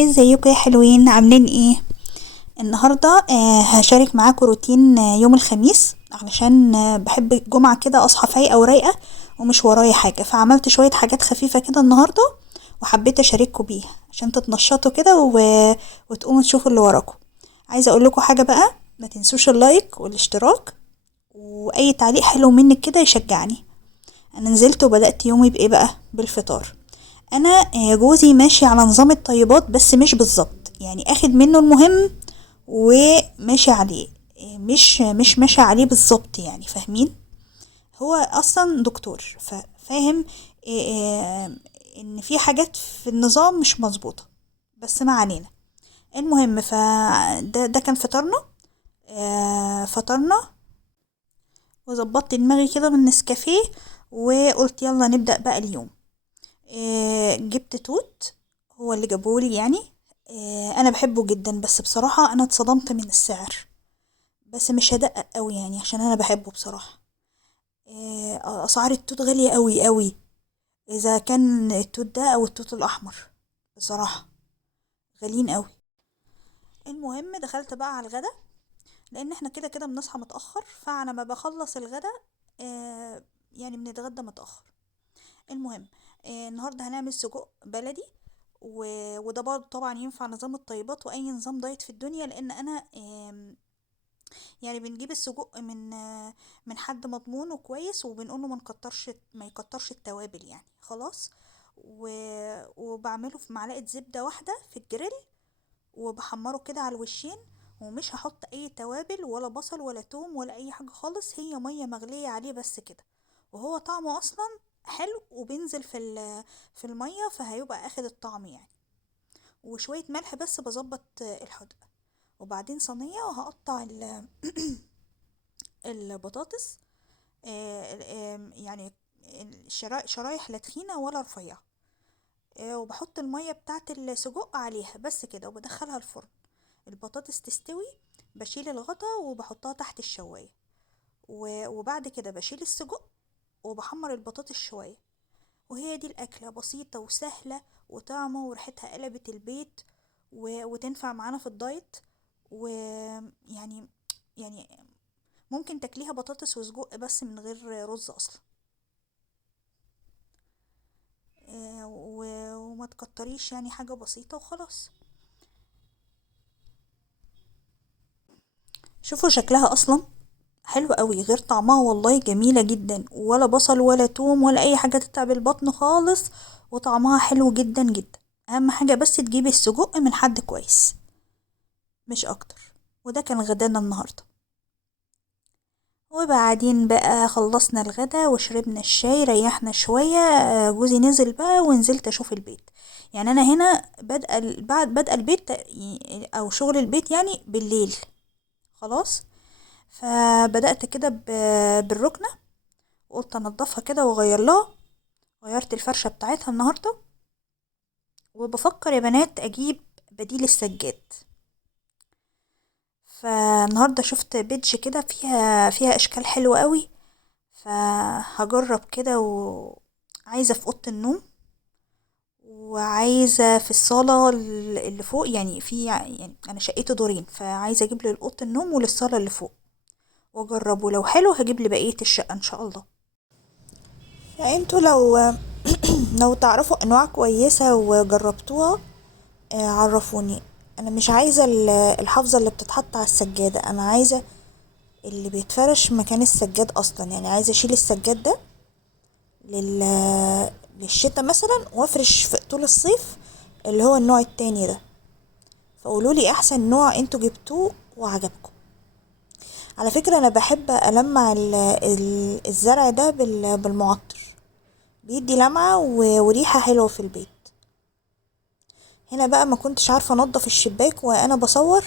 ازيكم يا حلوين، عاملين ايه؟ النهارده هشارك معاكم روتين يوم الخميس، علشان بحب الجمعة كده اصحى فايقة ورايقة ومش ورايا حاجة، فعملت شوية حاجات خفيفة كده النهارده وحبيت اشارككم بيها عشان تتنشطوا كده وتقوموا تشوفوا اللي وراكم. عايزة اقول لكم حاجة بقى، ما تنسوش اللايك والاشتراك واي تعليق حلو منك كده يشجعني. انا نزلت وبدأت يومي بايه بقى؟ بالفطار. انا جوزي ماشي على نظام الطيبات بس مش بالظبط، يعني اخد منه المهم وماشي عليه. مش ماشي عليه بالظبط، يعني فاهمين؟ هو اصلا دكتور ففاهم ان في حاجات في النظام مش مظبوطة، بس ما علينا. المهم ده كان فطارنا. فطرنا وظبطت دماغي كده من نسكافيه، وقلت يلا نبدأ بقى اليوم. جبت توت، هو اللي جابهولي يعني. انا بحبه جدا، بس بصراحة انا اتصدمت من السعر، بس مش هدقق قوي يعني عشان انا بحبه بصراحة. اسعار التوت غالية قوي قوي، اذا كان التوت ده او التوت الاحمر، بصراحة غاليين قوي. المهم دخلت بقى على الغدا، لان احنا كده كده بنصحى متأخر، فانا ما بخلص الغدا يعني بنتغدى متأخر. المهم النهارده هنعمل سجق بلدي، وده برضه طبعا ينفع نظام الطيبات واي نظام دايت في الدنيا، لان انا يعني بنجيب السجق من حد مضمون وكويس، وبنقوله ما يكترش التوابل يعني خلاص. وبعمله في معلقة زبدة واحدة في الجريل، وبحمره كده على الوشين، ومش هحط اي توابل ولا بصل ولا توم ولا اي حاجة خالص، هي مية مغلية عليه بس كده. وهو طعمه اصلا حلو وبينزل في المية، فهيبقى اخد الطعم يعني. وشوية ملح بس بظبط الحدق. وبعدين صينية وهقطع البطاطس، يعني شرايح لا تخينة ولا رفيعة. وبحط المية بتاعت السجق عليها بس كده، وبدخلها الفرن. البطاطس تستوي، بشيل الغطا وبحطها تحت الشواية. وبعد كده بشيل السجق وبحمر البطاطس شوية. وهي دي الأكلة، بسيطة وسهلة وطعمة وريحتها قلبت البيت، وتنفع معانا في الدايت. ويعني يعني ممكن تاكليها بطاطس وسجق بس من غير رز أصلا. وما تكتريش، يعني حاجة بسيطة وخلاص. شوفوا شكلها أصلا حلو قوي، غير طعمها والله جميلة جدا، ولا بصل ولا توم ولا أي حاجة تتعب البطن خالص، وطعمها حلو جدا جدا. أهم حاجة بس تجيبي السجق من حد كويس، مش أكتر. وده كان غدانا النهاردة. وبعدين بقى خلصنا الغدا وشربنا الشاي، ريحنا شوية. جوزي نزل بقى ونزلت أشوف البيت. يعني أنا هنا بعد بدأ البيت أو شغل البيت يعني بالليل خلاص. فبدأت كده بالركنة، وقلت أنضفها كده وأغير لها. غيرت الفرشة بتاعتها النهاردة، وبفكر يا بنات أجيب بديل السجاد. فالنهاردة شفت بيدج كده فيها أشكال حلوة قوي، فهجرب كده. وعايزة في أوضة النوم، وعايزة في الصالة اللي فوق، يعني يعني أنا شقتي دورين، فعايزة أجيب لأوضة النوم وللصالة اللي فوق وأجربه. لو حلو هجيب لي بقية الشقة إن شاء الله. فانتوا لو تعرفوا أنواع كويسة وجربتوها عرفوني. أنا مش عايزة الحافظة اللي بتتحط على السجادة، أنا عايزة اللي بيتفرش مكان السجاد أصلا. يعني عايزة أشيل السجاد ده لل للشتا مثلا، وافرش في طول الصيف اللي هو النوع التاني ده. فقولولي احسن نوع انتوا جبتوه وعجبكم. على فكرة انا بحب المع الزرع ده بالمعطر، بيدي لمعة وريحة حلوة في البيت. هنا بقى ما كنتش عارفة انضف الشباك وانا بصور،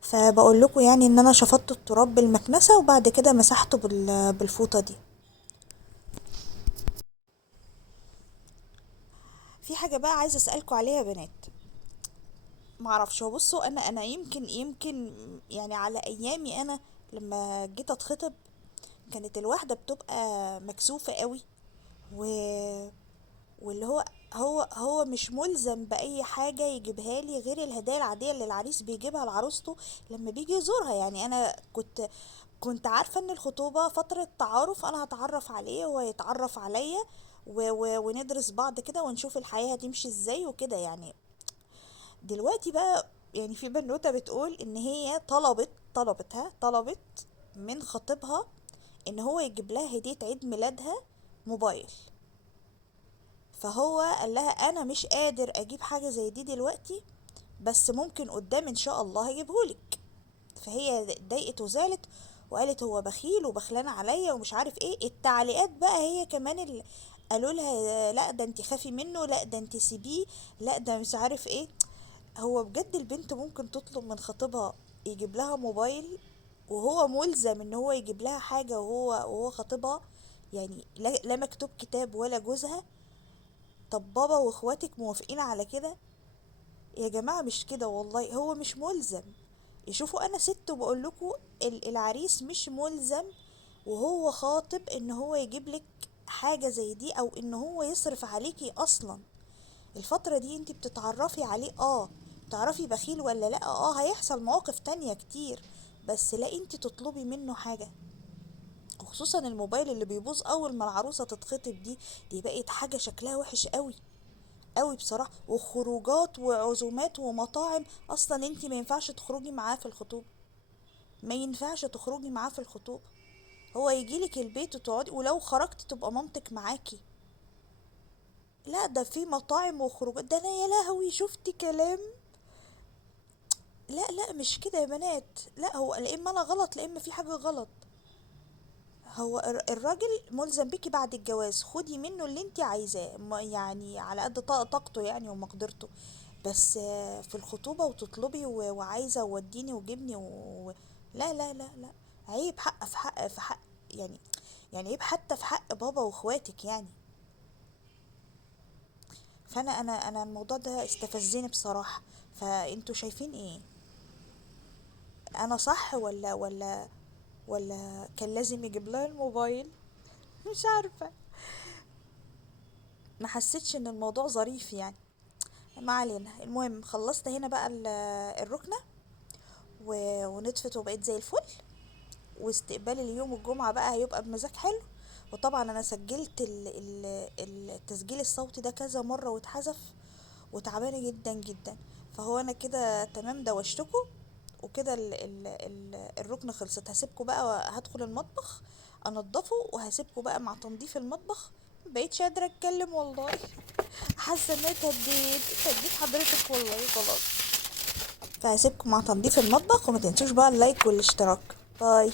فبقول لكم يعني ان انا شفطت التراب بالمكنسة وبعد كده مسحته بالفوطة دي. في حاجة بقى عايزة اسألكوا عليها يا بنات. معرفش، هو بصوا انا يمكن يعني على ايامي انا لما جيت اتخطب، كانت الواحده بتبقى مكسوفه قوي و... واللي هو هو مش ملزم بأي حاجة يجيبها لي غير الهدايا العادية اللي العريس بيجيبها لعروسته لما بيجي يزورها. يعني أنا كنت عارفة إن الخطوبة فترة تعارف، أنا هتعرف عليه وهو يتعرف عليا وندرس بعض كده ونشوف الحياة هتمشي ازاي وكده يعني. دلوقتي بقى يعني في بنوتة بتقول إن هي طلبت من خطيبها إن هو يجيب لها هدية عيد ميلادها موبايل. فهو قال لها انا مش قادر اجيب حاجة زي دي دلوقتي، بس ممكن قدام ان شاء الله هجيبهولك. فهي اتضايقت وزعلت وقالت هو بخيل وبخلان عليا ومش عارف ايه التعليقات بقى. هي كمان اللي قالوا لها لا ده انت خافي منه، لا ده انت سيبيه، لا ده مش عارف ايه. هو بجد البنت ممكن تطلب من خطيبها يجيب لها موبايل وهو ملزم ان هو يجيب لها حاجة وهو خطيبها؟ يعني لا مكتوب كتاب ولا جوزها. طب بابا واخواتك موافقين على كده؟ يا جماعة مش كده والله، هو مش ملزم. يشوفوا انا ست وبقول لكم العريس مش ملزم وهو خاطب ان هو يجيب لك حاجة زي دي او ان هو يصرف عليكي اصلا. الفترة دي انت بتتعرفي عليه، تعرفي بخيل ولا لا، هيحصل مواقف تانية كتير، بس لا انت تطلبي منه حاجة. وخصوصا الموبايل اللي بيبوظ اول ما العروسة تتخطب دي بقت حاجة شكلها وحش قوي قوي بصراحة. وخروجات وعزومات ومطاعم، اصلا انتي ما ينفعش تخرجي معاه في الخطوبة، ما ينفعش تخرجي معاه في الخطوبة. هو يجيلك البيت وتقعدي، ولو خرجتي تبقى مامتك معاكي. لا ده في مطاعم وخروجات، ده انا يا لهوي شفت كلام. لا مش كده يا بنات، لا هو لا اما انا غلط لا اما في حاجة غلط. هو الراجل ملزم بيكي بعد الجواز، خدي منه اللي انت عايزاه يعني على قد طاقته يعني ومقدرته. بس في الخطوبة وتطلبي وعايزة وديني وجبني لا. عيب، حق في حق في حق يعني. يعني عيب حتى في حق بابا واخواتك يعني. فانا الموضوع ده استفزني بصراحة. فانتوا شايفين ايه؟ انا صح ولا كان لازم يجيب لها الموبايل؟ مش عارفة. ما حسيتش ان الموضوع ظريف يعني. ما علينا، المهم خلصت هنا بقى الركنة ونطفت وبقيت زي الفل. واستقبال اليوم الجمعة بقى هيبقى بمزاج حلو. وطبعا انا سجلت التسجيل الصوتي ده كذا مرة واتحذف، وتعبانة جدا جدا. فهو انا كده تمام دوشتكم وكده. الركنة خلصت، هسيبكم بقى وهدخل المطبخ انضفه، وهسيبكم بقى مع تنظيف المطبخ. مبقتش قادرة اتكلم والله. حاسة ان انا اتهديت حضرتك والله خلاص. فهسيبكم مع تنظيف المطبخ، وما تنسوش بقى اللايك والاشتراك. باي.